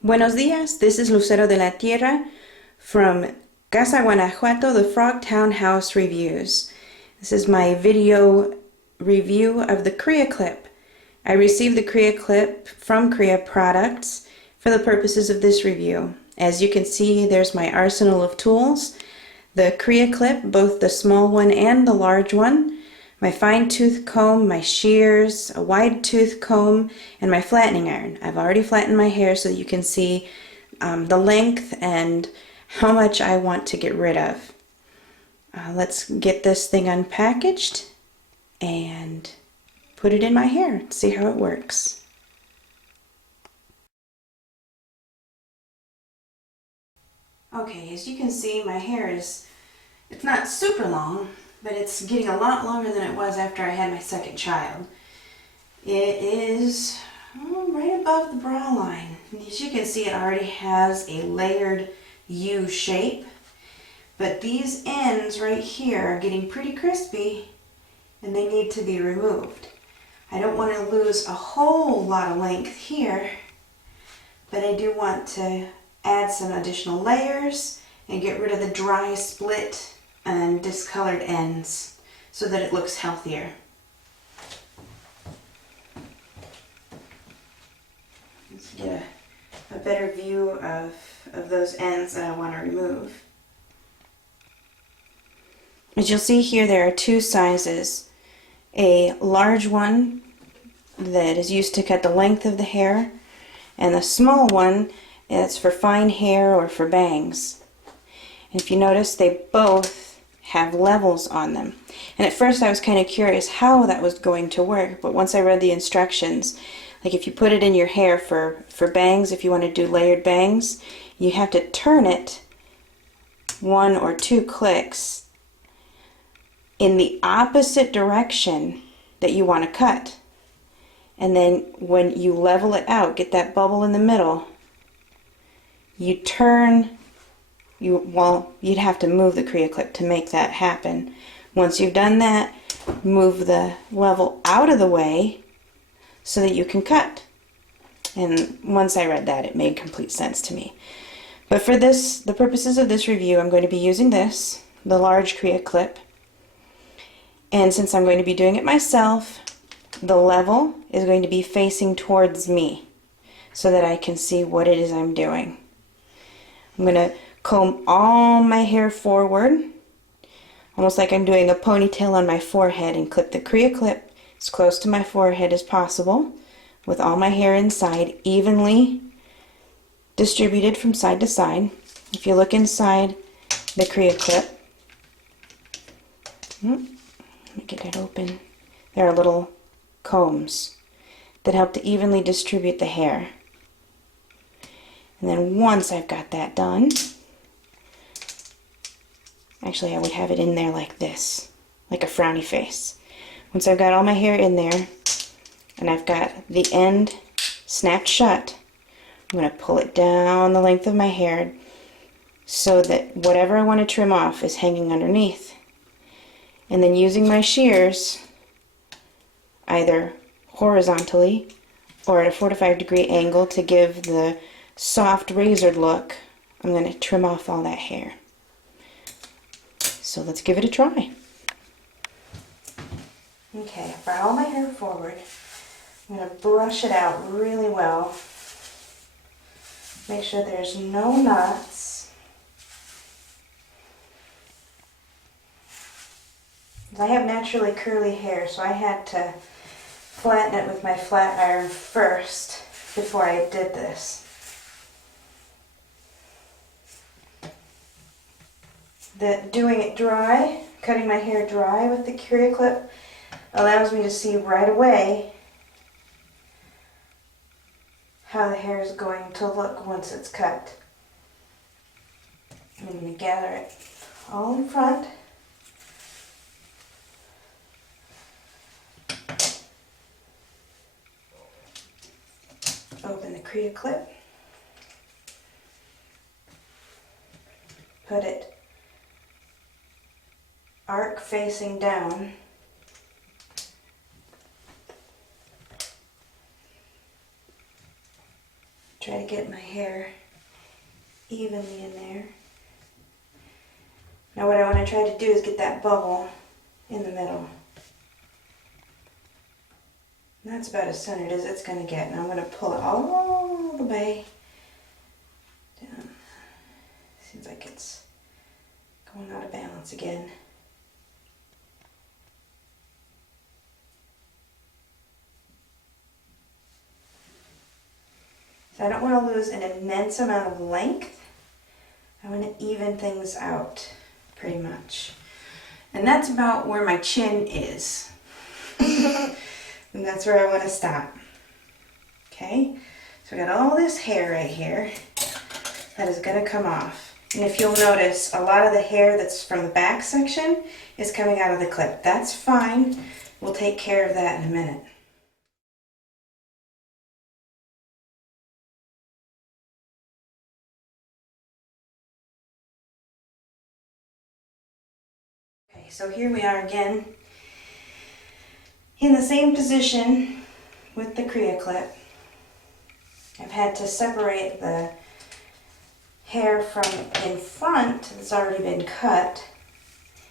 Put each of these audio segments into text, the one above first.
Buenos días, this is Lucero De La Tierra from Casa Guanajuato, the Frogtown House Reviews. This is my video review of the CreaClip. I received the CreaClip from Crea Products for the purposes of this review. As you can see, there's my arsenal of tools. The CreaClip, both the small one and the large one, my fine tooth comb, my shears, a wide tooth comb, and my flattening iron. I've already flattened my hair so that you can see the length and how much I want to get rid of. Let's get this thing unpackaged and put it in my hair, see how it works. Okay, as you can see, my hair it's not super long, but it's getting a lot longer than it was after I had my second child. It is right above the brow line. As you can see, it already has a layered U shape, but these ends right here are getting pretty crispy and they need to be removed. I don't want to lose a whole lot of length here, but I do want to add some additional layers and get rid of the dry split and discolored ends so that it looks healthier. Let's get a better view of those ends that I want to remove. As you'll see here, there are two sizes. A large one that is used to cut the length of the hair, and the small one that's for fine hair or for bangs. And if you notice, they both have levels on them. And at first I was kind of curious how that was going to work, but once I read the instructions, like if you put it in your hair for bangs, if you want to do layered bangs, you have to turn it 1 or 2 clicks in the opposite direction that you want to cut. And then when you level it out, get that bubble in the middle, you turn, you'd have to move the CreaClip to make that happen. Once you've done that, move the level out of the way so that you can cut. And once I read that, it made complete sense to me. But for the purposes of this review, I'm going to be using this, the large CreaClip. And since I'm going to be doing it myself, the level is going to be facing towards me so that I can see what it is I'm doing. I'm going to comb all my hair forward, almost like I'm doing a ponytail on my forehead, and clip the CreaClip as close to my forehead as possible with all my hair inside, evenly distributed from side to side. If you look inside the CreaClip, let me get it open, there are little combs that help to evenly distribute the hair. And then once I've got that done, actually I would have it in there like this, like a frowny face. Once I've got all my hair in there and I've got the end snapped shut, I'm going to pull it down the length of my hair so that whatever I want to trim off is hanging underneath. And then using my shears, either horizontally or at a 45-degree angle to give the soft razored look, I'm going to trim off all that hair. So let's give it a try. Okay, I brought all my hair forward. I'm going to brush it out really well. Make sure there's no knots. I have naturally curly hair, so I had to flatten it with my flat iron first before I did this. Doing it dry, cutting my hair dry with the CreaClip, allows me to see right away how the hair is going to look once it's cut. I'm going to gather it all in front. Open the CreaClip. Put it arc facing down. Try to get my hair evenly in there. Now what I want to try to do is get that bubble in the middle. And that's about as centered as it's going to get. And I'm going to pull it all the way down. Seems like it's going out of balance again. So I don't want to lose an immense amount of length. I want to even things out pretty much. And that's about where my chin is. And that's where I want to stop. Okay? So I got all this hair right here that is going to come off. And if you'll notice, a lot of the hair that's from the back section is coming out of the clip. That's fine. We'll take care of that in a minute. Okay, so here we are again in the same position with the CreaClip. I've had to separate the hair from in front that's already been cut,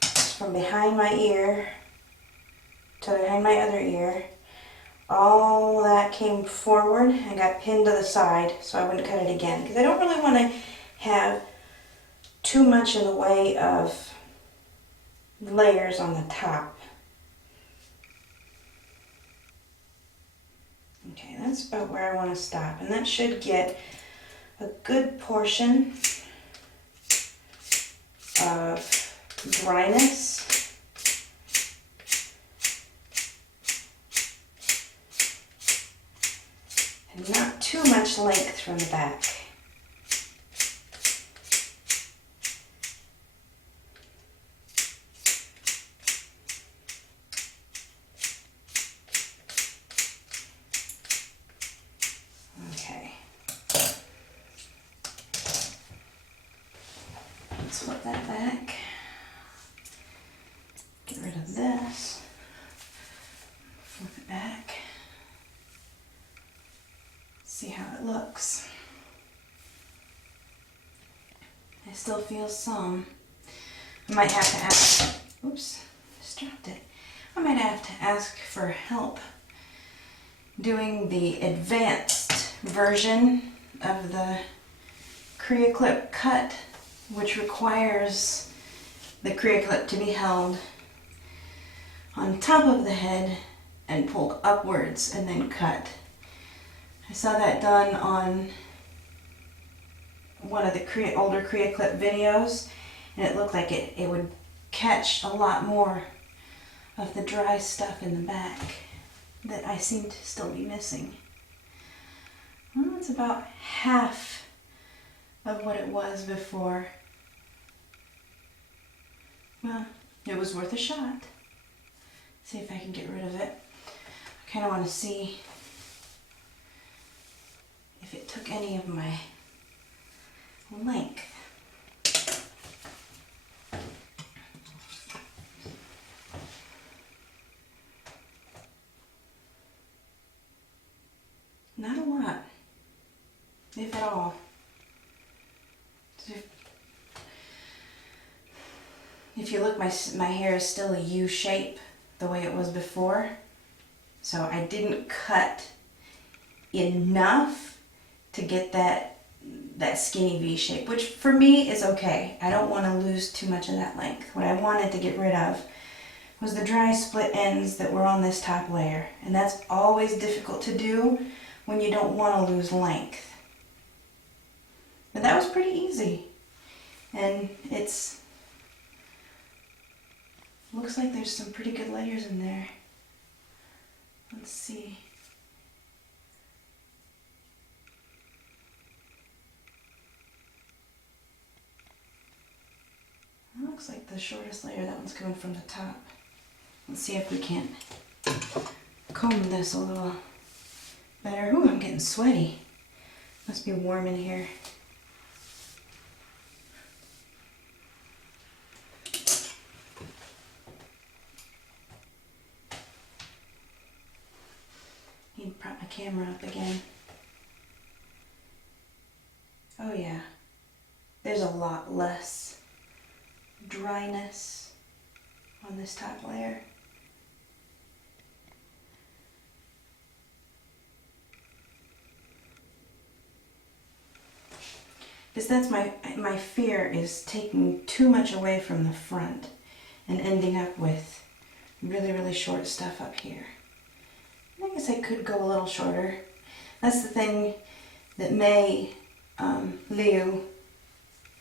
from behind my ear to behind my other ear. All that came forward and got pinned to the side so I wouldn't cut it again, because I don't really want to have too much in the way of layers on the top. Okay, that's about where I want to stop, and that should get a good portion of dryness. And not too much length from the back. Flip that back. Get rid of this. Flip it back. See how it looks. I still feel some. I might have to ask, oops, just dropped it. I might have to ask for help doing the advanced version of the CreaClip cut, which requires the CreaClip to be held on top of the head and pulled upwards and then cut. I saw that done on one of the older CreaClip videos, and it looked like it would catch a lot more of the dry stuff in the back that I seem to still be missing. Well, it's about half of what it was before. Well, it was worth a shot. See if I can get rid of it. I kind of want to see if it took any of my length. Not a lot, if at all. If you look, my hair is still a U shape the way it was before. So I didn't cut enough to get that skinny V shape, which for me is okay. I don't want to lose too much of that length. What I wanted to get rid of was the dry split ends that were on this top layer. And that's always difficult to do when you don't want to lose length. But that was pretty easy. And looks like there's some pretty good layers in there. Let's see. It looks like the shortest layer, that one's coming from the top. Let's see if we can't comb this a little better. Ooh, I'm getting sweaty. Must be warm in here. Need to prop my camera up again. Oh yeah, there's a lot less dryness on this top layer. Because that's my fear, is taking too much away from the front and ending up with really, really short stuff up here. I guess I could go a little shorter. That's the thing that May Liu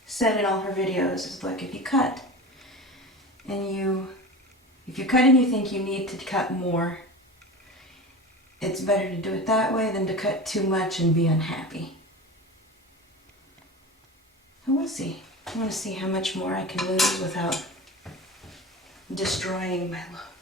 said in all her videos, is look, if you cut and you think you need to cut more, it's better to do it that way than to cut too much and be unhappy. So we'll see. I want to see how much more I can lose without destroying my look.